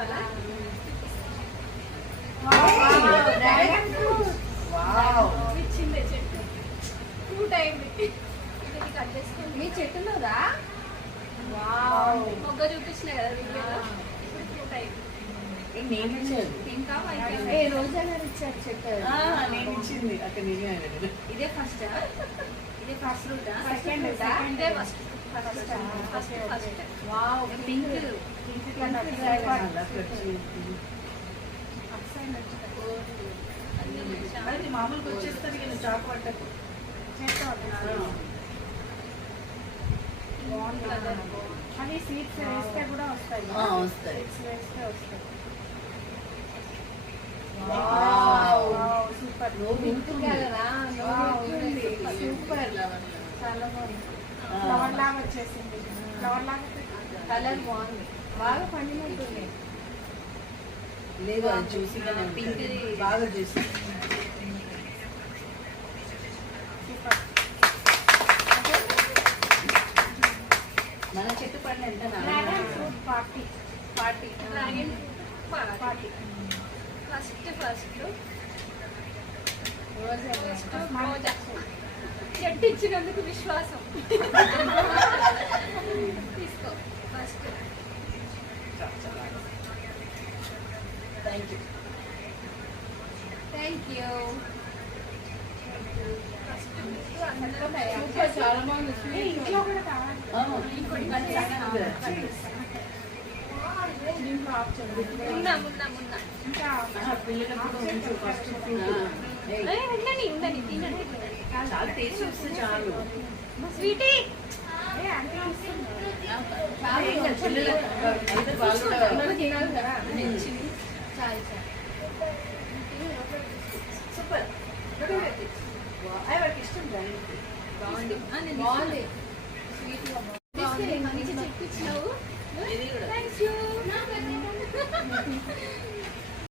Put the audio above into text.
చెప్పాలా? ఇచ్చిందే చెట్టు ఫ్రూట్ అయింది. ఇది కట్ చేసుకోండి. మీ చెట్టులోదా మొగ్గ చూపించిన కదా వీడియోలో. ఇప్పుడు ఫ్రూట్ అయింది. నేను ఇచ్చాను. ఇంకా రోజా గారు ఇచ్చారు చెట్టు. నేను ఇచ్చింది అక్కడ నిజమే. ఇదే ఫస్ట్ ఇదే ఫస్ట్ రూటా సెకండ్ ఇదే ఫస్ట్ వావ్ పింక్ అది మామూలుగా వచ్చేస్తుంది కానీ చాకు పట్టకు. అది సీడ్స్ వేస్తే కూడా వస్తాయి. వస్తాయి. వేస్తే వస్తాయి. సూపర్. సూపర్ చాలా బాగుంది. ఫ్లవర్ లాగా వచ్చేసింది. ఫ్లవర్ లాగా కలర్ బాగుంది. బాగా పండినట్టుంది. లేదు అది చూసి పింక్ బాగా చూసి. మన చెట్టు పండు ఎంత dragon fruit party dragon party first రోజా చెట్టు ఇచ్చినందుకు విశ్వాసం. తీసుకో first. Thank you. Thank you. చాలా బాగుంది. ఇంట్లో కూడా కావాలి. మున్నా ఇంకా పిల్లలకు ఫస్ట్ ఉందని తినండి. చాలా టేస్ట్ వస్తే చాలు. Sweety super. వాడికి ఇష్టం బాగుంది. స్వీట్ మంచి చెప్పించినావు. ఇది కూడా థ్యాంక్ యూ.